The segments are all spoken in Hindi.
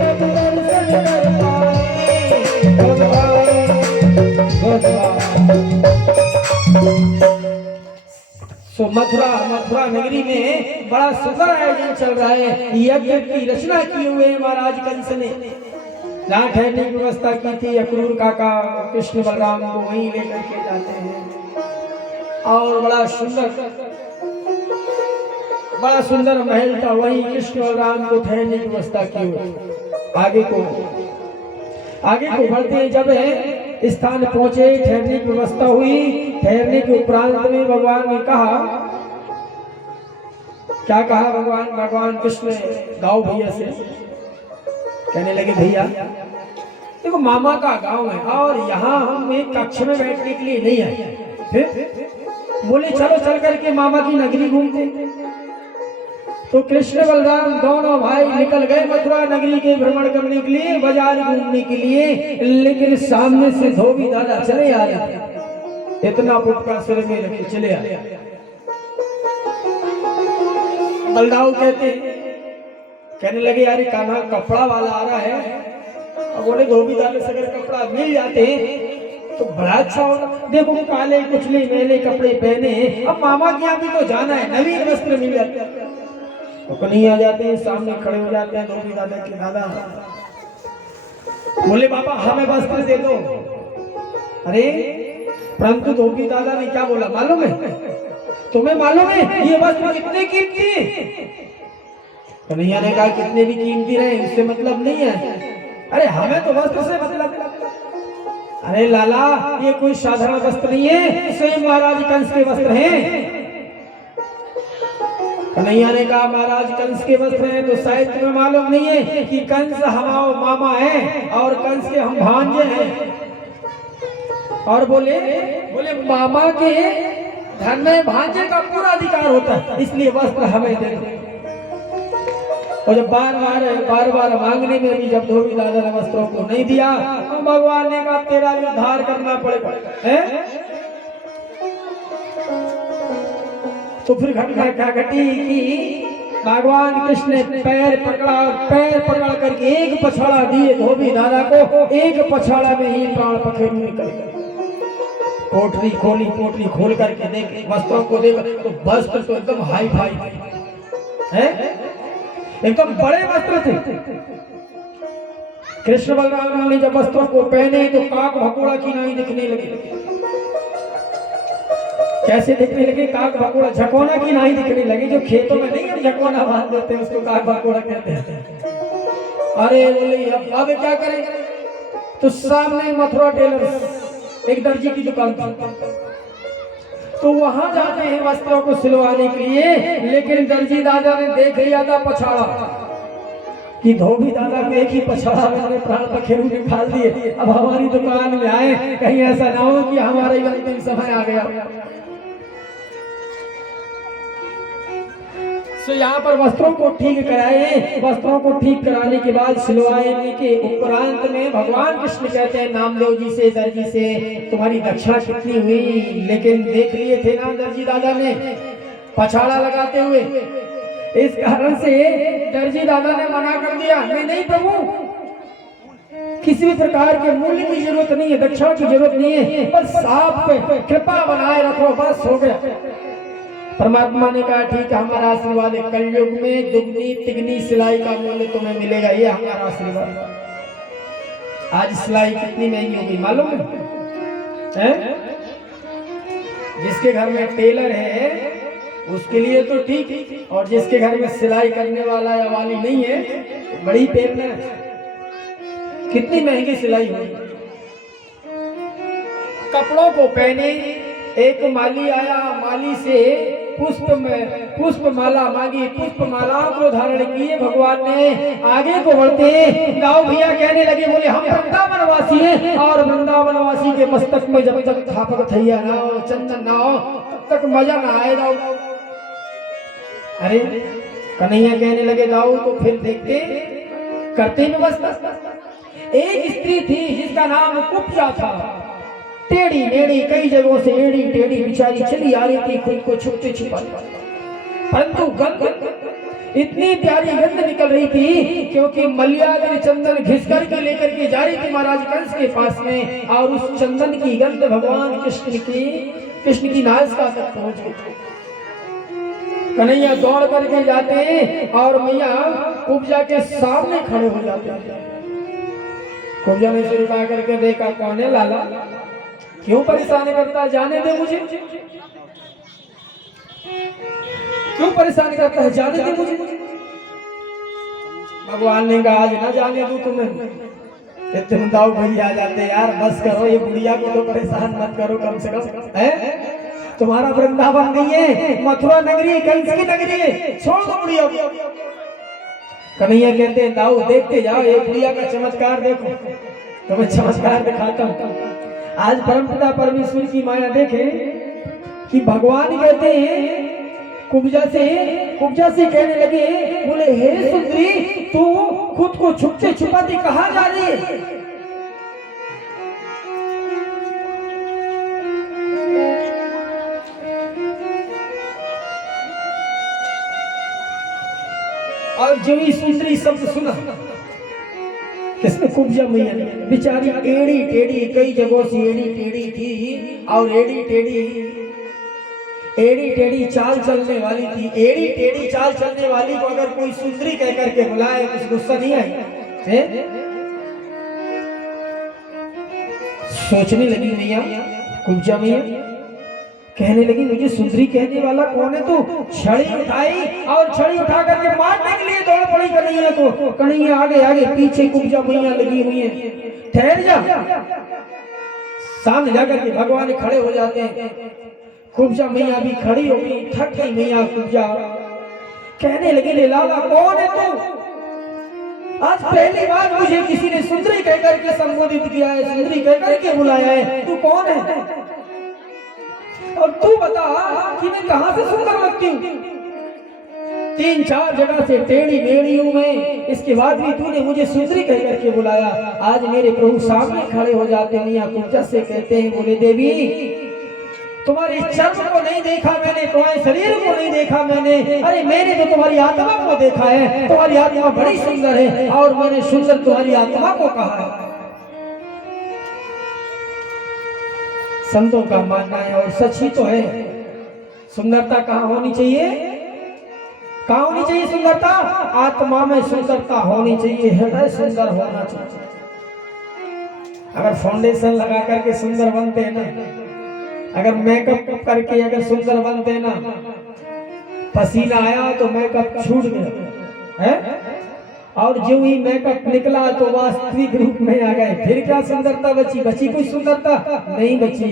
तब दर्शन कर पाए भगवान। सो मथुरा नगरी में बड़ा सुंदर आयोजन चल रहा है। यज्ञ की रचना की हुई है महाराज कंस ने। जहाँ ठहरने की व्यवस्था की थी अक्रूर काका कृष्ण बलराम को वहीं लेकर के जाते हैं। और बड़ा सुंदर महल था, वहीं कृष्ण बलराम को ठहरने की व्यवस्था की हुई। आगे को बढ़ते जब स्थान पहुंचे, ठहरने की व्यवस्था हुई। ठहरने के उपरांत में भगवान ने कहा, क्या कहा भगवान कृष्ण गाँव भैया से कहने लगे, भैया देखो मामा का गांव है और यहाँ हम एक कक्ष में बैठने के लिए नहीं आए। फिर बोले चलो चल करके मामा की नगरी घूमते। तो कृष्ण बलराम दोनों भाई निकल गए मथुरा नगरी के भ्रमण करने के लिए, बाजार घूमने के लिए। लेकिन सामने से धोबी दादा चले आ रहे थे, इतना पुटका सिर में रखे चले आ रहे। बलदाऊ कहने लगे, यार कान्हा कपड़ा वाला आ रहा है। अब बोले धोबी दादा से अगर कपड़ा मिल जाते तो बड़ा अच्छा होगा। देखो काले कुचले मेले कपड़े पहने, अब मामा के यहाँ भी तो जाना है, नवीन वस्त्र मिल जाते हैं। तो कहीं आ जाते हैं, सामने खड़े हो जाते हैं धोबी दादा के दादा। बोले बाबा हमें वस्त्र दे दो। अरे परंतु धोबी दादा ने क्या बोला मालूम है? तुम्हें मालूम है ये वस्त्र कितने कीमती है? कन्हैया ने कहा कितने भी कीमती रहे इससे मतलब नहीं है। अरे हमें तो वस्त्र से मतलब। अरे लाला ये कोई साधारण वस्त्र नहीं है, स्वयं महाराज कंस के वस्त्र हैं। कन्हैया ने कहा महाराज कंस के वस्त्र हैं तो शायद तुम्हें मालूम नहीं है कि कंस हमारा मामा है और कंस के हम भांजे हैं। और बोले मामा के धन में भांजे का पूरा अधिकार होता है, इसलिए वस्त्र हमें दे दो। और जब बार बार मांगने में भी जब धोबी दादा ने वस्त्रों को नहीं दिया तो भगवान ने कहा तेरा उद्धार करना पड़ेगा। तो फिर घटना क्या घटी कि भगवान कृष्ण ने पैर पकड़ करके एक पछाड़ा दिए धोबी दादा को। एक पछाड़ा में ही प्राण पखेरु निकल गए। पोटली खोल करके देखे वस्त्रों को देखा तो वस्त्र तो एकदम हाई फाई है, एकदम बड़े वस्त्र थे। कृष्ण बलराम ने जब वस्त्रों को पहने तो काक भगोड़ा की नहीं दिखने लगे। कैसे दिखने लगे? काक भगोड़ा झकोना की नहीं दिखने लगे। जो खेतों में नहीं हम झकोना बांध देते उसको काक भगोड़ा कहते हैं। अरे बोले अब क्या करें? तो सामने मथुरा टेलर एक दर्जी की दुकान थी, तो वहां जाते हैं वस्त्रों को सिलवाने के लिए। लेकिन दर्जी दादा ने देख लिया था पछाड़ा कि धोबी दादा को एक ही पछाड़ा में प्राण पखेरु निकाल दिए। अब हमारी दुकान में आए, कहीं ऐसा ना हो कि हमारा ही अंतिम समय आ गया। तो यहाँ पर वस्त्रों को ठीक कराए। वस्त्रों को ठीक कराने के बाद सिलवाने के उपरांत में भगवान कृष्ण कहते हैं नामदेव जी से, दर्जी से, तुम्हारी दक्षिणा कितनी हुई? लेकिन देख लिए थे ना दर्जी दादा ने पछाड़ा लगाते हुए। इस कारण से दर्जी दादा ने मना कर दिया, नहीं प्रभु, किसी भी प्रकार के मूल्य की जरूरत नहीं है, दक्षिणा की जरूरत नहीं है, बस आप कृपा बनाए रखो, बस हो गया। परमात्मा ने कहा ठीक है, हमारा आशीर्वाद है, कलयुग में दुगनी तिगनी सिलाई का मूल्य तुम्हें मिलेगा, ये हमारा आशीर्वाद। आज सिलाई कितनी महंगी होगी मालूम है? जिसके घर में टेलर है उसके लिए तो ठीक, और जिसके घर में सिलाई करने वाला या वाली नहीं है बड़ी पेट है। कितनी महंगी सिलाई होगी। कपड़ों को पहने एक माली आया, माली से पुष्प माला मांगी, पुष्प माला को धारण किए भगवान ने। आगे को बढ़ते गाँव भैया कहने लगे, बोले हम वृंदावनवासी हैं और वृंदावनवासी के मस्तक में जब तक थापक थैया ना हो, चंदन ना हो, तब तक मजा ना आएगा। अरे कन्हैया कहने लगे दाऊ तो फिर देखते करते व्यवस्था। एक स्त्री थी जिसका नाम कुब्जा था, टेढ़ी मेढ़ी, कई जगहों से एड़ी टेढ़ी बिचारी चली आ रही थी, खुद को छुपते छुपा, परंतु इतनी प्यारी गंध निकल रही थी, क्योंकि मल्याद्रि चंदन घिस करके लेकर के जा रही थी महाराज कंस के पास में, और उस चंदन की गंध भगवान कृष्ण की नासिका तक पहुंच गई। कन्हैया दौड़ करके जाते हैं और मैया कुब्जा के सामने खड़े हो जाते हैं। कुब्जा ने सिर उठा करके देखा, कौन है लाला, क्यों परेशान करता, जाने दे मुझे, क्यों परेशान करता है, जाने दे मुझे। भगवान ने कहा, आज ना जाने दो तुम्हें, तुम दाऊ भैया आ जाते यार, बस करो, ये बुढ़िया को तो परेशान मत करो कम से कम, है तुम्हारा वृंदावन नहीं है, मथुरा नगरी, कंस की नगरी है, छोड़ दो बुढ़िया को। कन्हैया कहते हैं, दाऊ देखते जाओ, ये बुढ़िया का चमत्कार देखो, तुम्हें चमत्कार दिखाता हूँ। आज परमपिता परमेश्वर की माया देखे कि भगवान कहते हैं कुब्जा से कहने लगे, बोले हे सुंदरी, तू खुद को छुपते छुपाती कहाँ जा रही है? और जो ही सुंदरी शब्द सुना, किसने? कुब्जा मैया ने। बेचारी एड़ी टेढ़ी, कई जगहों से एड़ी टेढ़ी थी, और एड़ी टेढ़ी चाल चलने वाली थी। एड़ी टेढ़ी चाल चलने वाली को अगर कोई सुंदरी कह करके बुलाए कुछ गुस्सा नहीं आई है? सोचने लगी मैया, कुब्जा मैया कहने लगी, मुझे सुंदरी कहने वाला कौन है? तो छड़ी उठाई और छड़ी उठा करके मारने के लिए दौड़ पड़ी कन्हैया को। कन्हैया आगे पीछे, कुब्जा मैया लगी हुई है। ठहर जा, सामने जाकर के भगवान खड़े हो जाते हैं। कुब्जा मैया भी खड़ी हो गई, थक गई मैया कुब्जा। कहने लगी, ले लाला कौन है तू? आज पहली बार मुझे किसी ने सुंदरी कहकर के संबोधित किया है, सुंदरी कहकर के बुलाया है, तू कौन है? और तू बता कि मैं कहां से सुंदर लगती हूँ? 3-4 जगह से टेढ़ी मेढ़ी हूं मैं, इसके बाद भी तूने मुझे सुंदरी कह करके बुलाया। आज मेरे प्रभु सामने खड़े हो जाते हैं, मैया कुब्जा से कहते हैं, बोले देवी, तुम्हारी चर्म को नहीं देखा मैंने, तुम्हारे शरीर को नहीं देखा मैंने, अरे मैंने तो तुम्हारी आत्मा को देखा है, तुम्हारी आत्मा बड़ी सुंदर है, और मैंने सुंदर तुम्हारी आत्मा को कहा है। संतों का मानना है, और सच ही तो है। सुंदरता कहाँ होनी चाहिए? कहाँ होनी चाहिए सुंदरता? आत्मा में सुंदरता होनी चाहिए, हृदय सुंदर होना चाहिए। अगर फाउंडेशन लगा करके सुंदर बनते हैं ना, अगर मेकअप करके अगर सुंदर बनते हैं ना, पसीना आया तो मेकअप छूट गया है, और जो ही मेकअप निकला तो वास्तविक रूप में आ गए, फिर क्या सुंदरता बची? बची कोई सुंदरता नहीं बची।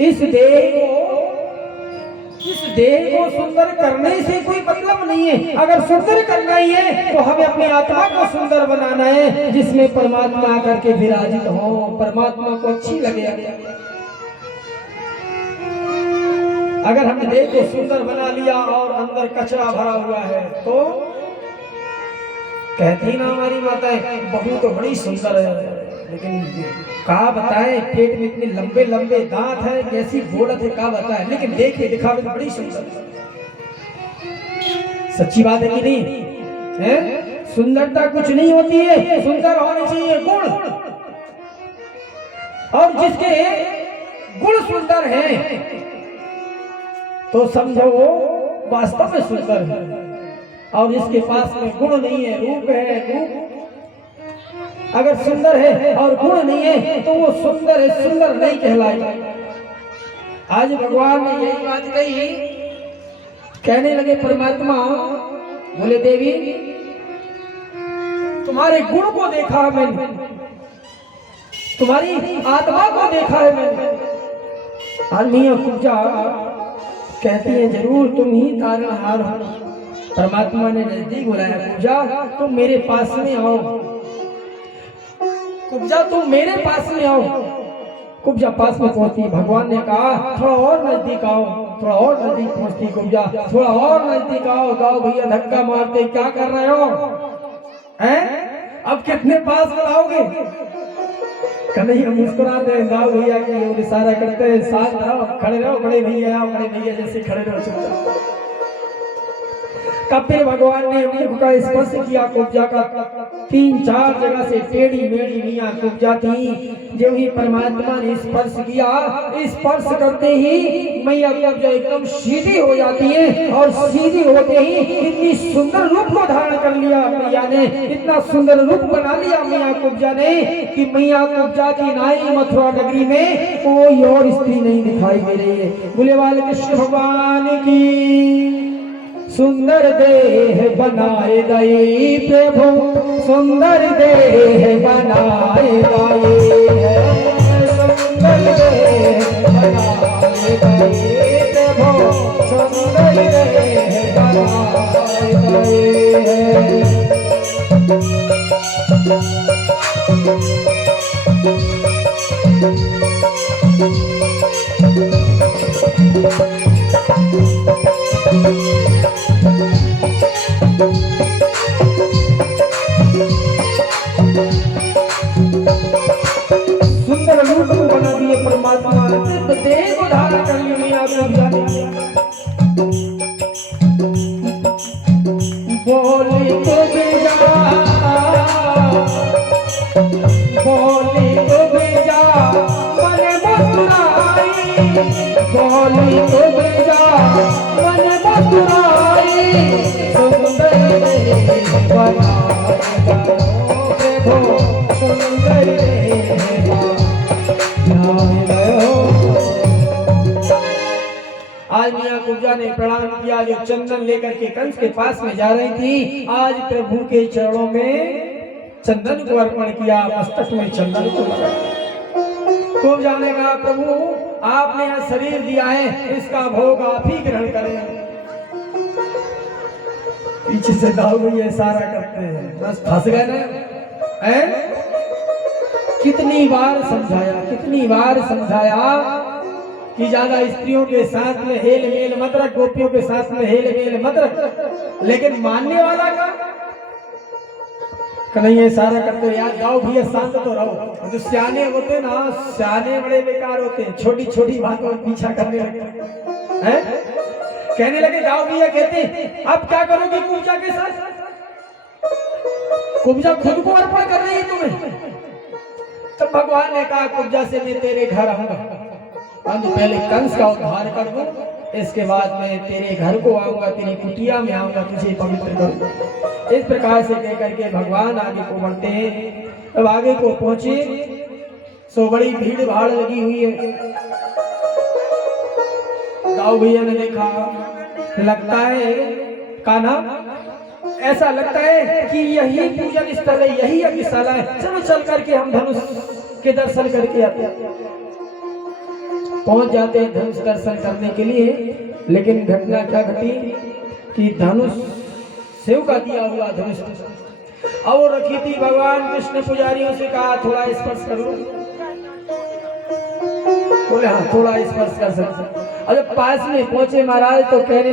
इस देह को सुंदर करने से कोई मतलब नहीं है। अगर सुंदर करना ही है तो हमें अपनी आत्मा को सुंदर बनाना है, जिसमें परमात्मा आकर के विराजित हो, परमात्मा को अच्छी लगे। अगर हमने देह को सुंदर बना लिया और अंदर कचरा भरा हुआ है, तो कहती ना हमारी माताएं, बहू तो बड़ी सुंदर है, लेकिन कहा बताए पेट में इतने लंबे लंबे दांत है, कैसी गोलत है, कहा बताए, लेकिन देखे दिखावे में बड़ी सुंदर है। सच्ची बात है कि नहीं है? सुंदरता कुछ नहीं होती है, सुंदर होने चाहिए गुण, और जिसके गुण सुंदर है तो समझो वो वास्तव में सुंदर है, और जिसके पास में गुण नहीं है, रूप है, रूप अगर सुंदर है और गुण नहीं है तो वो सुंदर है, सुंदर नहीं कहलाएगा। आज भगवान ने यही बात कही, कहने लगे परमात्मा, बोले देवी, तुम्हारे गुण को देखा है मैंने, तुम्हारी आत्मा को देखा है मैंने। आज मियां कुब्जा कहती है, जरूर तुम ही तारणहार हो। परमात्मा ने नजदीक बुलाया, कुब्जा तुम मेरे पास में आओ, कुब्जा तुम मेरे पास में आओ। कुब्जा पास में पहुंचती, भगवान ने कहा थोड़ा और नजदीक आओ, थोड़ा और नजदीक पहुंचती कुब्जा, थोड़ा और नजदीक आओ। गाओ भैया धक्का मारते, क्या कर रहे हो हैं? अब कितने पास बुलाओगे? कन्हैया मुस्कुराते, गाओ भैया की इशारा करते हैं, साथ रहो, खड़े रहो, बड़े भैया आओ, बड़े भैया जैसे खड़े रहो। तब फिर भगवान ने मुख का स्पर्श किया कुब्जा का। 3-4 जगह से टेढ़ी मेढ़ी मियां कुब्जा थी। जो ही परमात्मा ने स्पर्श किया, स्पर्श करते ही मैया कुब्जा एकदम सीधी हो जाती है और सीधी होते ही इतनी सुंदर रूप को धारण कर लिया मैया ने, इतना सुंदर रूप बना लिया मैया कुब्जा ने कि मैया कुब्जा की नाई मथुरा नगरी में कोई और स्त्री नहीं दिखाई दे रही है। बोले वाले कृष्ण भगवान की। सुंदर देह बनाए दई प्रभु, सुंदर देह बनाए दई है, सुंदर देह बनाए दई प्रभु, सुंदर देह बनाए दई है। सुंदर रूप बना दिए परमात्मा ने, देह को धारण कर लिया मैया कुब्जा ने। बोली कुब्जा, बोली कुब्जा मन मथुराई, बोली कुब्जा मन मथुराई, सुंदर देह बनाए प्रभु, सुंदर देह बनाए दई। आज मैया कुब्जा ने प्रणाम किया, जो चंदन लेकर के कंस के पास में जा रही थी, आज प्रभु के चरणों में चंदन को अर्पण किया, मस्तक में चंदन को लगाया। कुब्जा ने कहा प्रभु आपने यह शरीर दिया है, इसका भोग आप ही ग्रहण करें। पीछे से दाऊ भी इशारा करते हैं, बस फंस गए ना हैं? कितनी बार समझाया, कितनी बार समझाया कि ज्यादा स्त्रियों के साथ में हेल मेल मत रख, गोपियों के साथ में हेल मेल मत रख, लेकिन मानने वाला का कन्हैया इशारा करते यार जाओ भैया शांत तो रहो। जो सियाने होते ना, सियाने बड़े बेकार होते हैं, छोटी छोटी बातों में पीछा करने लगते हैं। कहने लगे जाओ भैया, कहते अब क्या करोगे कुब्जा के साथ? कुब्जा खुद को अर्पण कर रही है तुम्हें। तब भगवान ने कहा कुब्जा से मैं तेरे घर आऊंगा, पहले कंस का उद्धार कर दूं, इसके बाद मैं तेरे घर को आऊंगा, तेरी कुटिया में आऊंगा, तुझे पवित्र करूंगा। इस प्रकार से कह करके भगवान आगे को बढ़ते हैं। अब आगे को पहुंचे सो बड़ी भीड़ भाड़ लगी हुई है। दाऊ भैया ने देखा, लगता है कान्हा, ऐसा लगता है कि यही पूजन स्थल है, यही यज्ञशाला है, चलो चल करके हम धनुष के दर्शन करके आते हैं। पहुंच जाते हैं धनुष दर्शन करने के लिए, लेकिन घटना क्या घटी कि धनुष शिव का दिया हुआ धनुष अब वो रखी थी। भगवान कृष्ण पुजारियों से कहा थोड़ा स्पर्श कर लो, बोले हाँ थोड़ा स्पर्श कर सकते। अब पास में पहुंचे महाराज तो कहने